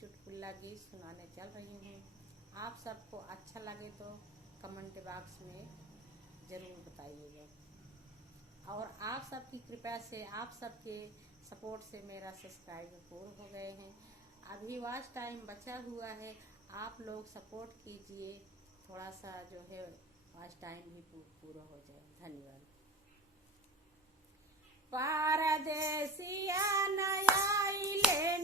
चुटकुला गीत सुनाने चल रही हूँ। आप सबको अच्छा लगे तो कमेंट बॉक्स में ज़रूर बताइएगा। और आप सबकी कृपा से, आप सबके सपोर्ट से मेरा सब्सक्राइबर पूर्ण हो गए हैं। अभी वॉच टाइम बचा हुआ है, आप लोग सपोर्ट कीजिए, थोड़ा सा जो है वॉच टाइम भी पूरा हो जाए। धन्यवाद। परदेसिया नया ले